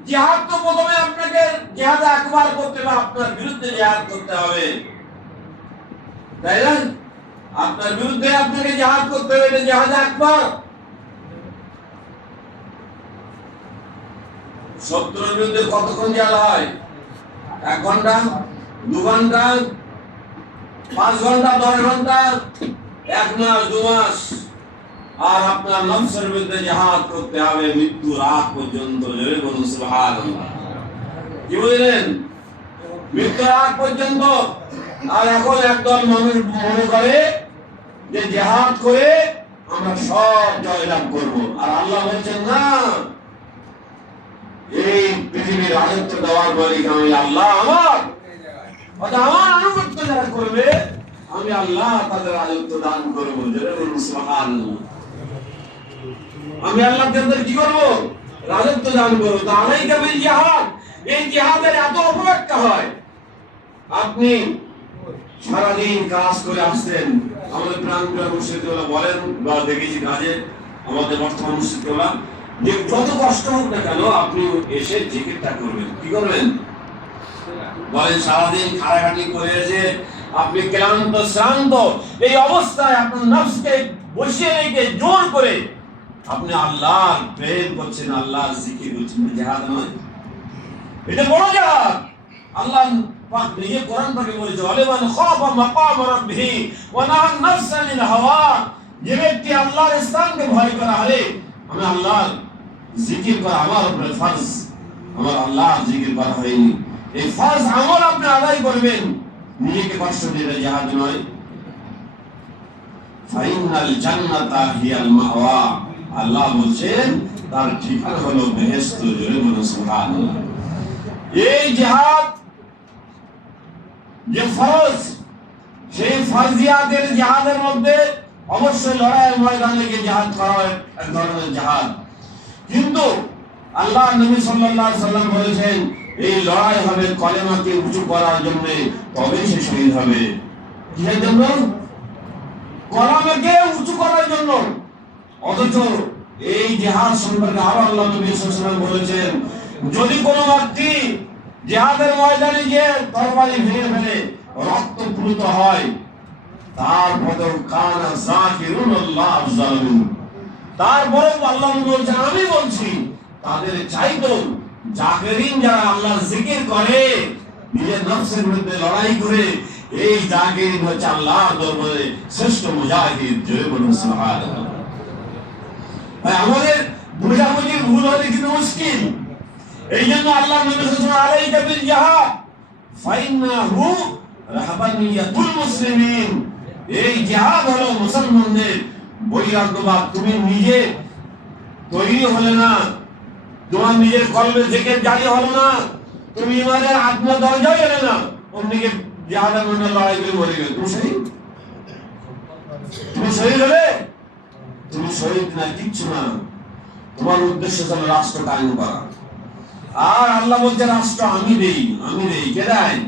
জিহাদ তো প্রথমে আপনাকে জিহাদ আকবার করতে হবে, আপনার বিরুদ্ধে জিহাদ করতে হবে, তাই না? আপনার বিরুদ্ধে আপনাকে জিহাদ করতে হবে, এটা জিহাদ আকবার। শত্রুর বিরুদ্ধে কতক্ষণ জিহাদ হয়? 1 ঘন্টা, 2 ঘন্টা, 5 ঘন্টা, 10 ঘন্টা, 1 মাস, 2 মাস। আর আপনার নফসের বিরুদ্ধে জিহাদ করতে হবে মৃত্যুর আগ পর্যন্ত। জোরে বলুন সুবহানাল্লাহ। কি বললেন? মৃত্যুর আগ পর্যন্ত। আর এখন একদল মানুষ মনে করে যে জিহাদ করে আমরা সব জয়লাভ করব। আর আল্লাহ বলছেন, না, এই পৃথিবীর রাজত্ব দেওয়ার মালিক আমি আল্লাহ। আমার আনুগত্য যারা করবে, আমি আল্লাহ তাদের রাজত্ব দান করবো। জোরে বলুন সুবহানাল্লাহ। আমি আল্লাহ তাদের কি করবো? রাজত্ব দান করবো। তো আলাইকা বিল জিহাদ। এই জিহাদের এত অপব্যাখ্যা হয়। আপনি সারাদিন কাজ করে আসছেন, আমাদের প্রাণপ্রিয় মুর্শিদুল্লাহ বলেন, বা দেখেছি কাজে আমাদের বর্তমান মুর্শিদুল্লাহ, যে যত কষ্ট হোক না কেন আপনি এসে জিকিরটা করবেন। কি করবেন? বলেন, সারাদিন খাটাখাটি করে এসে আপনি ক্লান্ত শ্রান্ত, এই অবস্থায় আপনার নফসকে বসিয়ে রেখে জোর করে আপনি আল্লাহর প্রেম করছেন, আল্লাহর জিকির করছেন। জিহাদ নয়? এটা বড় জিহাদ। আল্লাহ পাক নিজে কোরআন পাকে বলেছে, ওয়ালিমান খাফা মাকাম রাব্বিহি ওয়া নাহা নাফসা আনিল হাওয়া। যে ব্যক্তি আল্লাহর স্থানকে ভয় করে, আরে আমি আল্লাহর জিকির করা আমার উপরে ফরজ, আমার আল্লাহ জিকির করা হয়নি, এই ফরজ আমল আপনি আদায় করবেন, নিজেকে কষ্ট দিয়ে জিহাদ নয়। ফাইনাল জান্নাতা হিয়াল মাওয়া, আল্লাহ বলছেন তার ঠিকানা হলো বেহেশত। জোরে বলুন সুবহানাল্লাহ। এই জিহাদ যে ফরজ, সেই ফরজিয়াতের জিহাদের মধ্যে অবশ্যই লড়াইয়ের ময়দানে গিয়ে জিহাদ করা হয় এক ধরনের জিহাদ, কিন্তু আল্লাহ নবী সাল্লাল্লাহু আলাইহি সাল্লাম বলেছেন এই লড়াই হবে কলেমাকে উঁচু করার জন্য, তবে সে শহীদ হবে। কিসের জন্য? কলেমাকে উঁচু করার জন্য। অথচ এই জিহাদ সম্পর্কে আরো আল্লাহ নবী সাল্লাল্লাহু আলাইহি সাল্লাম বলেছেন যদি কোনো ব্যক্তি জিহাদের ময়দানে গিয়ে তরবারি ভেঙে ফেলে রক্তপ্লুত হয়, তারপরেও কানা যাকিরুল্লাহ আফজালুন, তারপরেও আল্লাহ বলছেন আমি বলছি তাদের চাইতো জাকিরিন যারা আল্লাহর জিকির করে, নিজের নফসের বিরুদ্ধে লড়াই করে, এই জাকিরিন হচ্ছে আল্লাহর দরবারে শ্রেষ্ঠ মুজাহিদ। জয় বলুন সুবহানাল্লাহ। ভাই আমাদের বুঝাবুঝি ভুল হলে কিন্তু মুশকিল। এই জন্য আল্লাহ নবী সাল্লাল্লাহু আলাইহি ওয়াসাল্লাম আলাইকা বিল জিহাদ ফাইন্নাহু রাহবানিয়াতুল মুসলিমিন, এই জিহাদ হলো মুসলমানদের বৈরাগ্যবাদ। তুমি নিজে তৈরি হলে না, তোমার নিজের কলবে থেকে জারি হলো না, তুমি ইমানের আত্মা দরজায় এলে না, অন্যকে জিহাদের মধ্যে লড়াই করে মরে গেলে তুমি শহীদ। তুমি শহীদ হলে, তুমি শহীদ না, কিচ্ছু না। তোমার উদ্দেশ্য হলো রাষ্ট্র কায়েম করা। আর আল্লাহ বলছে রাষ্ট্র আমি দেই, আমি দেই। কে দেয়?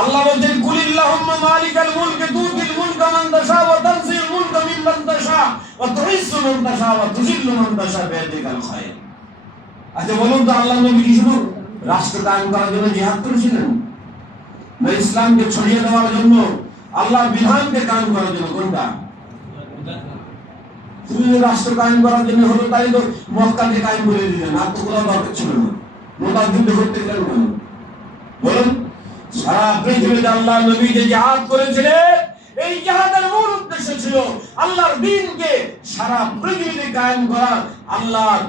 আল্লাহ বলছেন কুলিল্লাহুম্মা মালিকাল মুলকি তুতিল মুলকা মান তাশা ওয়া তানজিল মুলকা মিম্মান তাশা ওয়া তুইজ্জু মান তাশা ওয়া তুযিল্লু মান তাশা বিয়াদিকাল খায়র। আচ্ছা বলুন তো আল্লাহ নবী কি শুধু রাষ্ট্র কায়েম করার জন্য জিহাদ করেছিলেন, না ইসলামকে ছড়িয়ে দেওয়ার জন্য, আল্লাহর বিধানকে কায়েম করার জন্য? কোনটা? শুধু রাষ্ট্র কায়েম করার জন্য হলো তাই তো মক্কাকে কায়েম করে দিলেন, আর তো কোনো দরকার ছিল না। মোটা যুদ্ধ করতে গেলেন কেন বলুন? সারা পৃথিবীতে আল্লাহ নবী যে জিহাদ করেছিলেন, এই জিহাদের মূল উদ্দেশ্য ছিল আল্লাহর দ্বীনকে সারা পৃথিবীতে কায়েম করা, আল্লাহর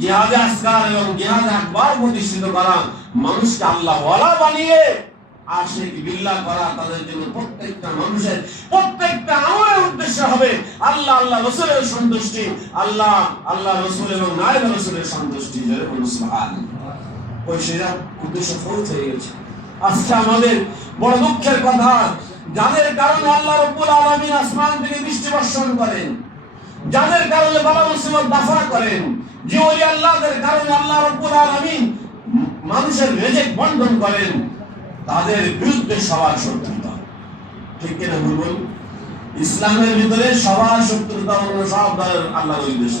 জিহাদে আসগার এবং জিহাদে আকবার প্রতিষ্ঠিত করা, মানুষকে আল্লাহ ওয়ালা বানিয়ে আশিক বিল্লাহ করা। তাদের জন্য প্রত্যেকটা মানুষের প্রত্যেকটা আমলের উদ্দেশ্য হবে আল্লাহ আল্লাহ রাসূলের সন্তুষ্টি, আল্লাহ আল্লাহ রাসূল এবং নায়েব রাসূলের সন্তুষ্টি। জয় বলুন সুবহানাল্লাহ। ওই সেরা উদ্দেশ্য ফৌত হয়ে গেছে। আজকে আমাদের বড় দুঃখের কথা, যাদের কারণে আল্লাহ রাব্বুল আলামিন আসমান থেকে বৃষ্টি বর্ষণ করেন, যাদের কারণে বালা মুসিবত দাফা করেন, যে ওই আল্লাহদের কারণে আল্লাহ রাব্বুল আলামিন মানুষের রিজিক বন্টন করেন, তাদের বিরুদ্ধে সবার শত্রুতা। ঠিক কিনা বলুন? ইসলামের ভিতরে সবার শত্রুতা অন্য সব দলের আল্লাহর উদ্দেশ্য।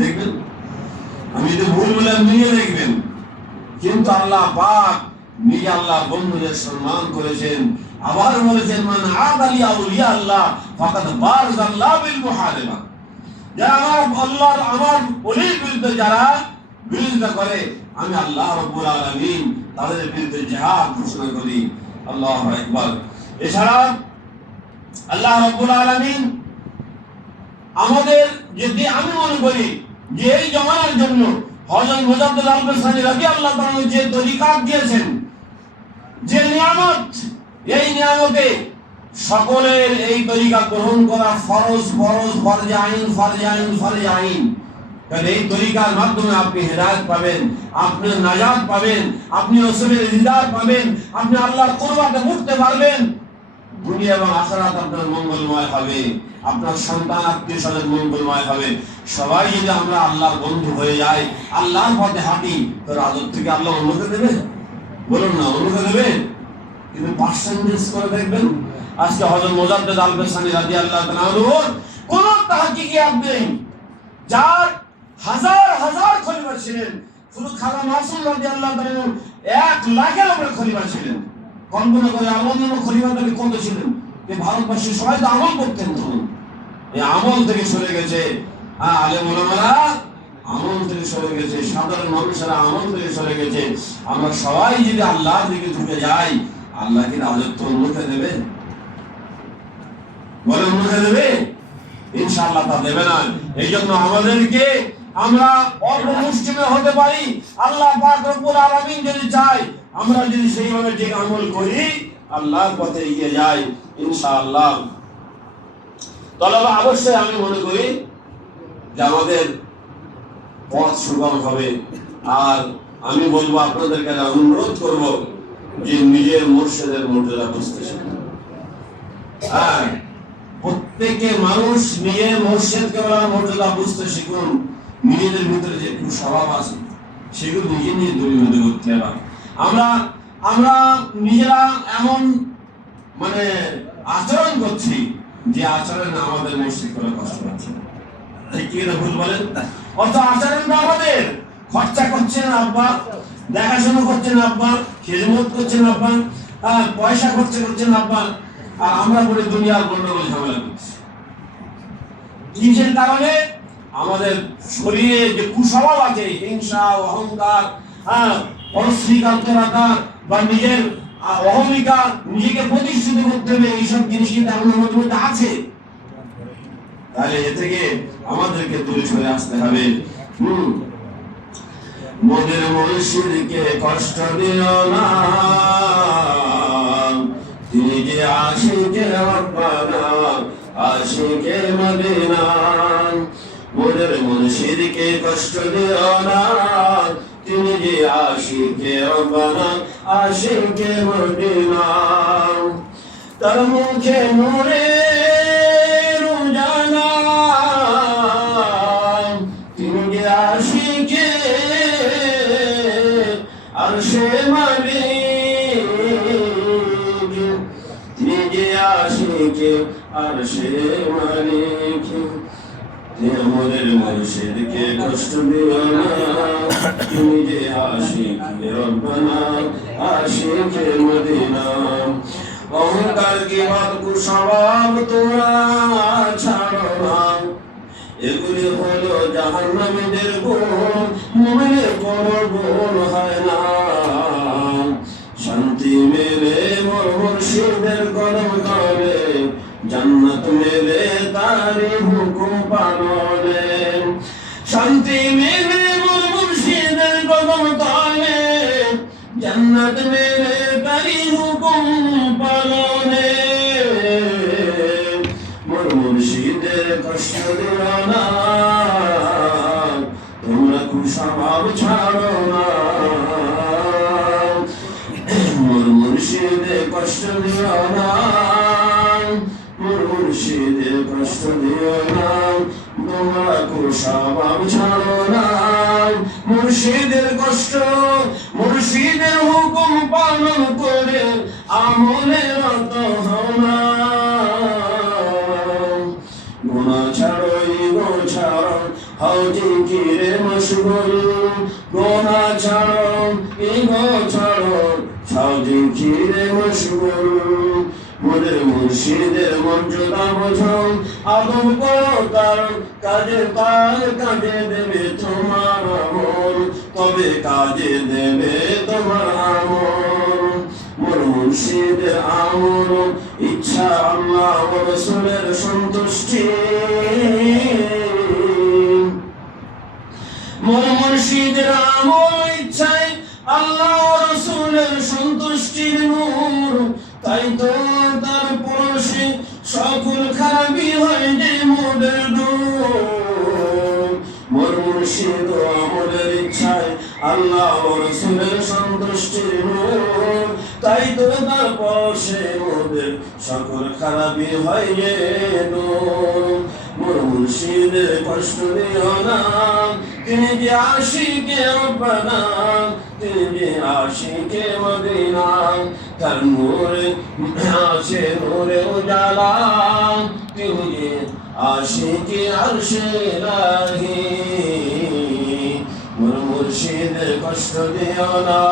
দেখবেন, আমি যদি ভুল বলে নিয়ে দেখবেন, কিন্তু আল্লাহ পাক নিজে আল্লাহ বন্ধুদের সম্মান করেছেন। আবার বলেছেন মান আদালি আউলিয়া আল্লাহ ফাকাদ বারাযাল্লাহু বিল মুহারিবা, যারা আমার ওলির বিরুদ্ধে যারা বিরোধিতা করে, আমি আল্লাহ রাব্বুল আলামিন তাদের বিরুদ্ধে জিহাদ ঘোষণা করি। আল্লাহু আকবার। এছাড়া আল্লাহ রাব্বুল আলামিন আমাদের যদি আমি মনে করি যে এই জমানার জন্য হযরত মুজাদ্দিদ আল-বাসারি রাদিয়াল্লাহু তাআলা যে তরিকা দিয়েছেন, যে নিয়ামত, এই নিয়ামতে সকলের এই তরিকা গ্রহণ করা ফরজ, ফরজ, ফরজে আইন, ফরজে আইন, ফরজে আইন। কারণ এই তরিকার মাধ্যমে আপনি হেদায়েত পাবেন, আপনি নাজাত পাবেন, আপনি রাসূলের দিদার পাবেন, আপনি আল্লাহর কুরবাতে উঠতে পারবেন। দুনিয়া এবং আখিরাত আপনার মঙ্গলময় হবে, আপনার সন্তান আত্মীয়স্বজন মঙ্গলময় হবে। সবাই যদি আমরা আল্লাহর বন্ধু হয়ে যাই, আল্লাহর পথে হাঁটি, তো রাজত্ব থেকে আল্লাহ অন্যকে দেবে? বলুন না, অন্যকে দেবে? কিন্তু পার্সেন্টেজ করে দেখবেন, আজকে হযরত মুজাদ্দিদ আল-বাসারি রাদিয়াল্লাহু তাআলা আনহুর কোন তাহকিকিয়াত নেই, যার হাজার হাজার খলিফা ছিলেন। শুধু খাজা মাসুম রাদিয়াল্লাহু তাআলা 1 লাখের উপরে খলিফা ছিলেন। কল্পনা করে অন্যান্য খলিফাদের কত ছিলেন? যে ভারতবাসী সবাই তো আমল করতেন, তখন এই আমল থেকে সরে গেছে। আলেম ওলামারা আমল থেকে সরে গেছে, সাধারণ মানুষেরা আমল থেকে সরে গেছে। আমরা সবাই যদি আল্লাহর দিকে ঝুঁকে যাই, আল্লাহ কি রাজত্ব অন্যকে দেবে? বলে অন্যকে দেবে? ইনশাআল্লাহ তা দেবে না। এই জন্য আমাদেরকে আমরা অল্প মুসলিমে হতে পারি, আল্লাহ পাক রব্বুল আলামিন যদি চায় আমরা যদি সেইভাবে ঠিক আমল করি আল্লাহর পথে এগিয়ে যাই ইনশাআল্লাহ। তাহলে অবশ্যই আমি মনে করি যে আমাদের পথ সুগম হবে। আর আমি বলবো আপনাদের কাছে অনুরোধ করব যে নিজের মুর্শিদের মর্যাদা বুঝতে শিখুন। হ্যাঁ, প্রত্যেকে মানুষ নিজের মুর্শিদকে মর্যাদা বুঝতে শিখুন। নিজেদের ভিতরে যে কুস্বভাব আছে সেগুলো নিজে নিজে দূরীভূত করতে হবে। আমরা নিজেরা এমন মানে আচরণ করছি যে আচরণ আমাদের মুর্শিদ করে কষ্ট পাচ্ছে, ঠিক কি না ভুল বলেন? অত আচরণটা আমাদের, খরচা করছেন আব্বা, দেখাশোনা করছেন আব্বা, খেদমত করছেন আব্বা, পয়সা খরচা করছেন আব্বা, আর আমরা বলি দুনিয়ার গন্ডগোল ঝামেলা করছি। কিসের কারণে? আমাদের শরীরে যে কুস্বভাব আছে, হিংসা, অহংকার, অস্বীকারতা বা নিজের অহমিকা, নিজেকে প্রতিষ্ঠিত করতে হবে, এইসব জিনিস কিন্তু আমাদের মধ্যে আছে। তাহলে এ থেকে আমাদেরকে দূরে সরে আসতে হবে। মনের মুর্শিদকে কষ্ট দিও না, তিনি যে আশিকে রব্বানা, আশিকে মদিনা। মনের মুর্শিদকে কষ্ট দিও না, তিনি যে আশিকে রব্বানা, আশিকে মদিনা। তার মুখে নূরের উজালা, তিনি যে আশিকে আরশে মালিক, তিনি যে আশিকে আরশে মালিক। মনের মুর্শিদকে কষ্ট দিও না, তুমি যে আশিকে রব্বানা, আশিকে মদিনা। অহংকার কি বাদ কুস্বভাব তোমরা ছাড়ো না, এগুলি হলো জাহান্নামীদের গুণ, মুমিনের কোনো গুণ হয় না। শান্তি মেলে মোর মুর্শিদের কদম তলে, জান্নাত মেলে তারি হুকুম পালনে। শান্তি মেলে মোর মুর্শিদের কদম তলে, জান্নাত মেলে তারি হুকুম পালনে। মোর মুর্শিদের কষ্ট দিও না, তোমরা কুস্বভাব ছাড়ো না। মোর মুর্শিদের কষ্ট দিও না, মোর মুর্শিদের কষ্ট দিও না, তোমরা কুস্বভাব ছাড়ো না। মুর্শিদের কষ্ট, মুর্শিদের হুকুম পালন করে আমলে রত হও না। গুনাহ ছাড়ো, ইগো ছাড়ো, হও জিকিরে মশগুল। গুনাহ ছাড়ো, ইগো ছাড়ো, হও জিকিরে মশগুল। মোদের মুর্শিদের মর্যাদা বোঝো, আদব করো তার কাজে, তার কাজে দেবে তোমার আমল, তবে কাজে দেবে তোমার আমল। মোর মুর্শিদের আমল ইচ্ছা আল্লাহ ও রাসূলের সন্তুষ্টি। মোর মুর্শিদের আমল ইচ্ছায় আল্লাহ ও রাসূলের সন্তুষ্টির নূর, তাই তো তার পরশে সকল খারাপি হয় যে মোদের দূর। মোর মুর্শিদ আমলের ইচ্ছায় আল্লাহ ও রাসূলের সন্তুষ্টির নূর, তাই তো তার পরশে মোদের সকল খারাপি হয় যে দূর। মোর মুর্শিদের কষ্ট দিও না, তিনি যে আশিকে রব্বানা, তিনি যে আশিকে মদিনা। তার নূরে আছে নূরে উজালা, তিনি যে আশিকে আরশে ইলাহি। মোর মুর্শিদের কষ্ট দিও না।